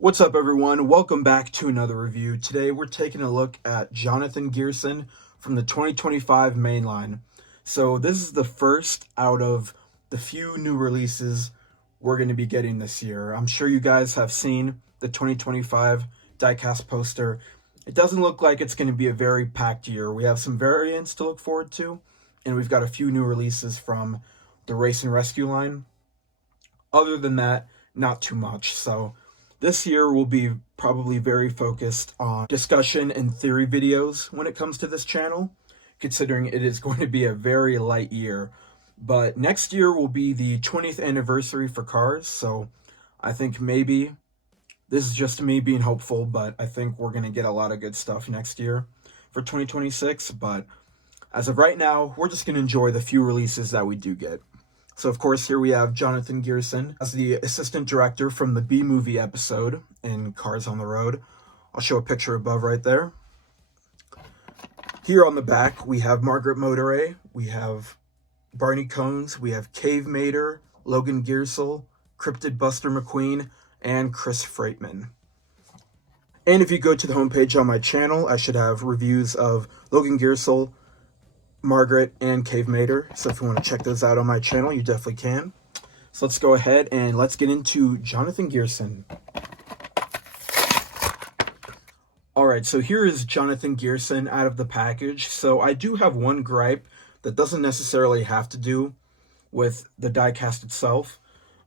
What's up, everyone? Welcome back to another review. Today we're taking a look at Jonathan Gearson from the 2025 mainline. So this is the first out of the few new releases we're going to be getting this year. I'm sure you guys have seen the 2025 Diecast poster. It doesn't look like it's going to be a very packed year. We have some variants to look forward to, and we've got a few new releases from the Race and Rescue line. Other than that, not too much. So this year will be probably very focused on discussion and theory videos when it comes to this channel, considering it is going to be a very light year. But next year will be the 20th anniversary for Cars, so I think maybe, this is just me being hopeful, but I think we're going to get a lot of good stuff next year for 2026. But as of right now, we're just going to enjoy the few releases that we do get. So, of course, here we have Jonathan Gearson as the assistant director from the B-movie episode in Cars on the Road. I'll show a picture above right there. Here on the back, we have Margaret Motoray, we have Barney Cones, we have Cave Mater, Logan Gearsel, Cryptid Buster McQueen, and Chris Freightman. And if you go to the homepage on my channel, I should have reviews of Logan Gearsel, Margaret, and Cave Mater. So if you want to check those out on my channel, you definitely can. So let's go ahead and let's get into Jonathan Gearson. Alright, so here is Jonathan Gearson out of the package. So I do have one gripe that doesn't necessarily have to do with the diecast itself,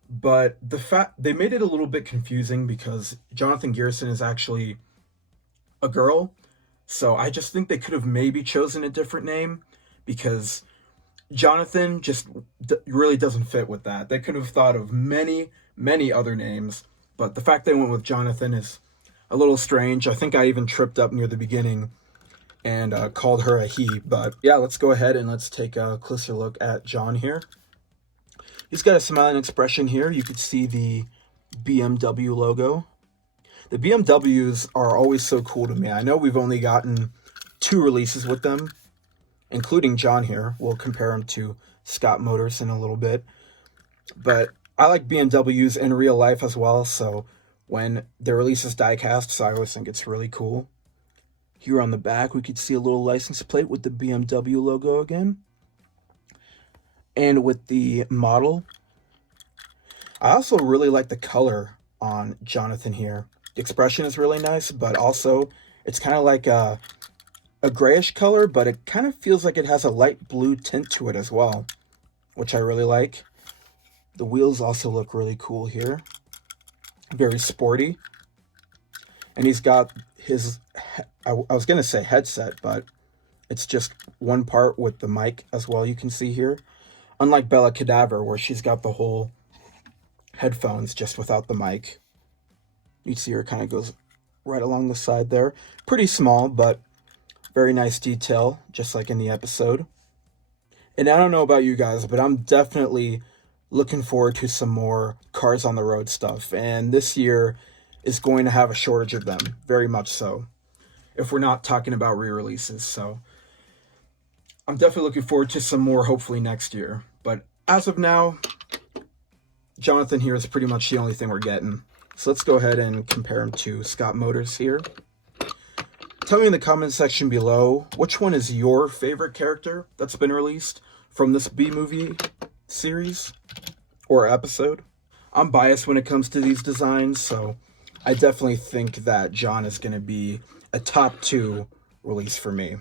but the fact they made it a little bit confusing because Jonathan Gearson is actually a girl. So I just think they could have maybe chosen a different name, because Jonathan just really doesn't fit with that. They could have thought of many other names, but the fact they went with Jonathan is a little strange. I think I even tripped up near the beginning and called her a he. But yeah, let's go ahead and let's take a closer look at John here. He's got a smiling expression here. You could see the BMW logo. The BMWs are always so cool to me. I know we've only gotten 2 releases with them, including John here. We'll compare him to Scott Motors in a little bit. But I like BMWs in real life as well, so when they release this diecast, so I always think it's really cool. Here on the back, we could see a little license plate with the BMW logo again. And with the model, I also really like the color on Jonathan here. The expression is really nice, but also it's kind of like a grayish color, but it kind of feels like it has a light blue tint to it as well, which I really like. The wheels also look really cool here. Very sporty. And he's got his, I was going to say headset, but it's just one part with the mic as well, you can see here. Unlike Bella Cadaver, where she's got the whole headphones just without the mic. You see her kind of goes right along the side there. Pretty small, but very nice detail, just like in the episode. And I don't know about you guys, but I'm definitely looking forward to some more Cars on the Road stuff. And this year is going to have a shortage of them, very much so, if we're not talking about re-releases. So I'm definitely looking forward to some more, hopefully next year. But as of now, Jonathan here is pretty much the only thing we're getting. So let's go ahead and compare him to Scott Motors here. Tell me in the comment section below, which one is your favorite character that's been released from this B-movie series or episode? I'm biased when it comes to these designs, so I definitely think that John is going to be a top 2 release for me.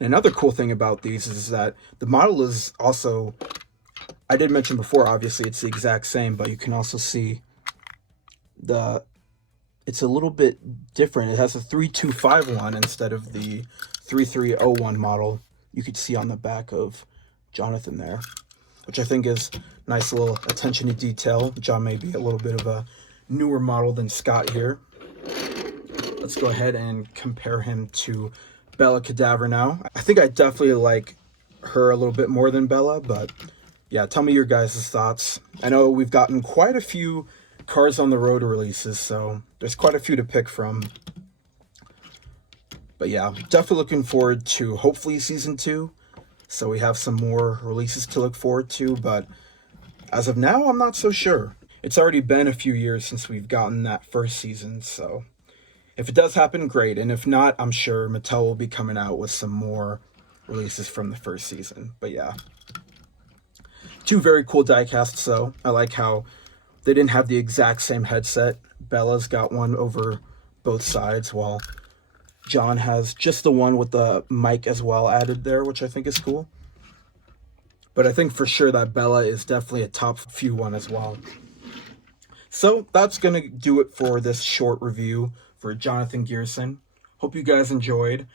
And another cool thing about these is that the model is also, I did mention before, obviously it's the exact same, but you can also see it's a little bit different. It has a 3251 instead of the 3301 model you could see on the back of Jonathan there, which I think is a nice little attention to detail. John may be a little bit of a newer model than Scott here. Let's go ahead and compare him to Bella Cadaver now. I think I definitely like her a little bit more than Bella, but yeah, tell me your guys' thoughts. I know we've gotten quite a few Cars on the Road releases, so there's quite a few to pick from. But yeah, definitely looking forward to hopefully season 2, so we have some more releases to look forward to, but as of now, I'm not so sure. it's already been a few years since we've gotten that first season, so if it does happen, great. And if not, I'm sure Mattel will be coming out with some more releases from the first season. But yeah, two very cool diecasts, though. I like how they didn't have the exact same headset. Bella's got one over both sides, while John has just the one with the mic as well added there, which I think is cool. But I think for sure that Bella is definitely a top few one as well. So that's going to do it for this short review for Jonathan Gearson. Hope you guys enjoyed.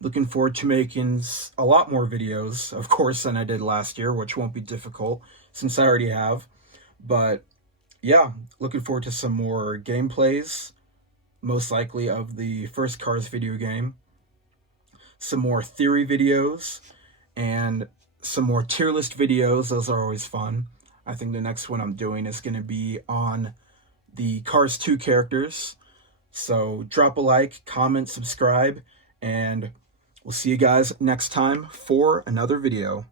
Looking forward to making a lot more videos, of course, than I did last year, which won't be difficult since I already have. But yeah, looking forward to some more gameplays, most likely of the first Cars video game, some more theory videos, and some more tier list videos. Those are always fun. I think the next one I'm doing is going to be on the Cars 2 characters. So drop a like, comment, subscribe, and we'll see you guys next time for another video.